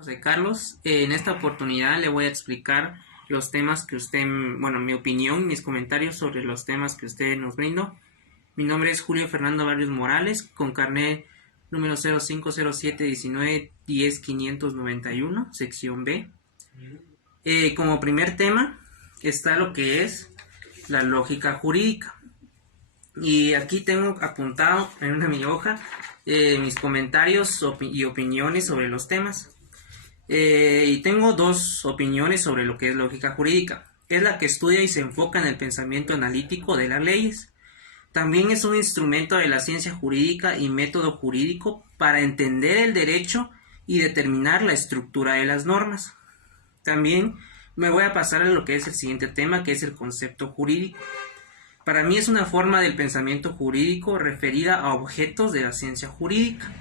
José Carlos, en esta oportunidad le voy a explicar los temas que usted, mi opinión, mis comentarios sobre los temas que usted nos brindó. Mi nombre es Julio Fernando Barrios Morales, con carnet número 05071910-591, sección B. Como primer tema está lo que es la lógica jurídica. Y aquí tengo apuntado en mi hoja mis comentarios y opiniones sobre los temas. Y tengo dos opiniones sobre lo que es lógica jurídica. Es la que estudia y se enfoca en el pensamiento analítico de las leyes. También es un instrumento de la ciencia jurídica y método jurídico para entender el derecho y determinar la estructura de las normas. También me voy a pasar a lo que es el siguiente tema, que es el concepto jurídico. Para mí es una forma del pensamiento jurídico referida a objetos de la ciencia jurídica,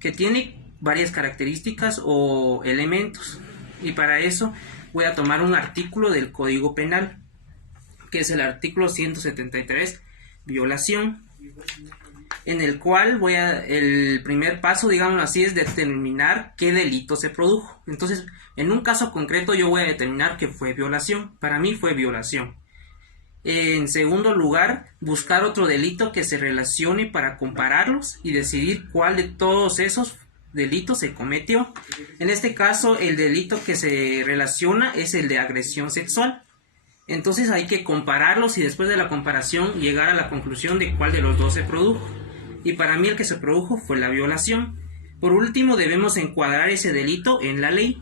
que tiene varias características o elementos, y para eso voy a tomar un artículo del Código Penal, que es el artículo 173, violación, en el cual el primer paso, digamos así, es determinar qué delito se produjo. Entonces, en un caso concreto yo voy a determinar que fue violación. Para mí fue violación. En segundo lugar, buscar otro delito que se relacione para compararlos y decidir cuál de todos esos delitos se cometió. En este caso, el delito que se relaciona es el de agresión sexual. Entonces hay que compararlos y después de la comparación llegar a la conclusión de cuál de los dos se produjo. Y para mí el que se produjo fue la violación. Por último, debemos encuadrar ese delito en la ley.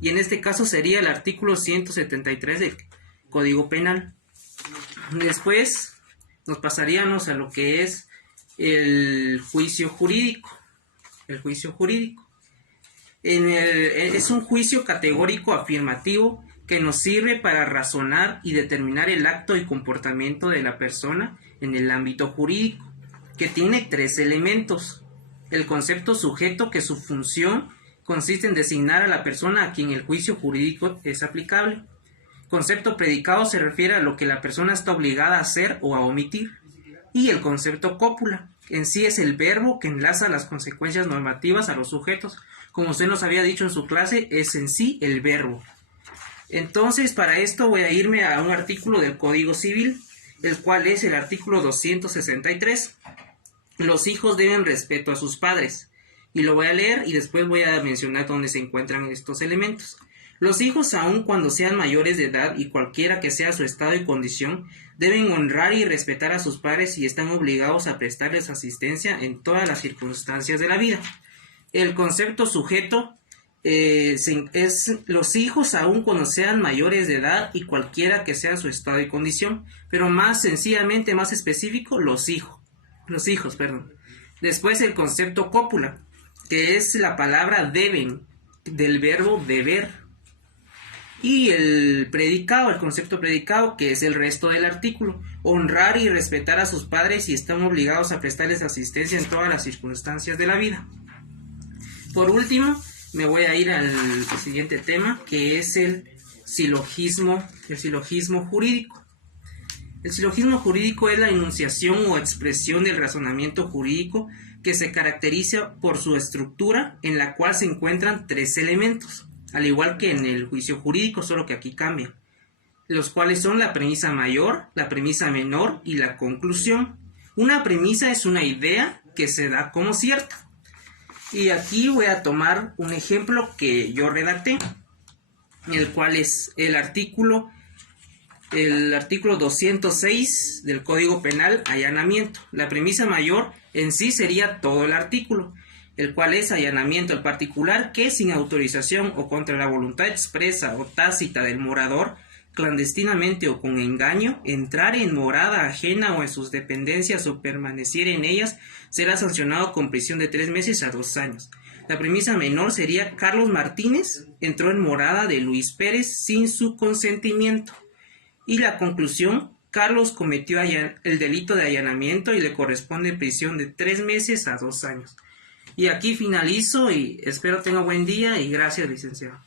Y en este caso sería el artículo 173 del Código Penal. Después nos pasaríamos a lo que es el juicio jurídico. El juicio jurídico es un juicio categórico afirmativo que nos sirve para razonar y determinar el acto y comportamiento de la persona en el ámbito jurídico, que tiene tres elementos. El concepto sujeto, que su función consiste en designar a la persona a quien el juicio jurídico es aplicable. Concepto predicado se refiere a lo que la persona está obligada a hacer o a omitir. Y el concepto cópula en sí es el verbo que enlaza las consecuencias normativas a los sujetos. Como usted nos había dicho en su clase, es en sí el verbo. Entonces, para esto voy a irme a un artículo del Código Civil, el cual es el artículo 263. Los hijos deben respeto a sus padres. Y lo voy a leer y después voy a mencionar dónde se encuentran estos elementos. Los hijos, aun cuando sean mayores de edad y cualquiera que sea su estado y condición, deben honrar y respetar a sus padres y están obligados a prestarles asistencia en todas las circunstancias de la vida. El concepto sujeto es los hijos, aun cuando sean mayores de edad y cualquiera que sea su estado y condición, pero más sencillamente, más específico, los hijos. Después el concepto cópula, que es la palabra deben, del verbo deber. Y el concepto predicado, que es el resto del artículo: honrar y respetar a sus padres y están obligados a prestarles asistencia en todas las circunstancias de la vida. Por último, me voy a ir al siguiente tema, que es el silogismo jurídico. El silogismo jurídico es la enunciación o expresión del razonamiento jurídico que se caracteriza por su estructura, en la cual se encuentran tres elementos, al igual que en el juicio jurídico, solo que aquí cambia, los cuales son la premisa mayor, la premisa menor y la conclusión. Una premisa es una idea que se da como cierta. Y aquí voy a tomar un ejemplo que yo redacté, el cual es el artículo 206 del Código Penal, allanamiento. La premisa mayor en sí sería todo el artículo, el cual es allanamiento al particular que, sin autorización o contra la voluntad expresa o tácita del morador, clandestinamente o con engaño, entrar en morada ajena o en sus dependencias o permaneciera en ellas, será sancionado con prisión de 3 meses a 2 años. La premisa menor sería: Carlos Martínez entró en morada de Luis Pérez sin su consentimiento. Y la conclusión: Carlos cometió el delito de allanamiento y le corresponde prisión de 3 meses a 2 años. Y aquí finalizo y espero tenga buen día y gracias, licenciado.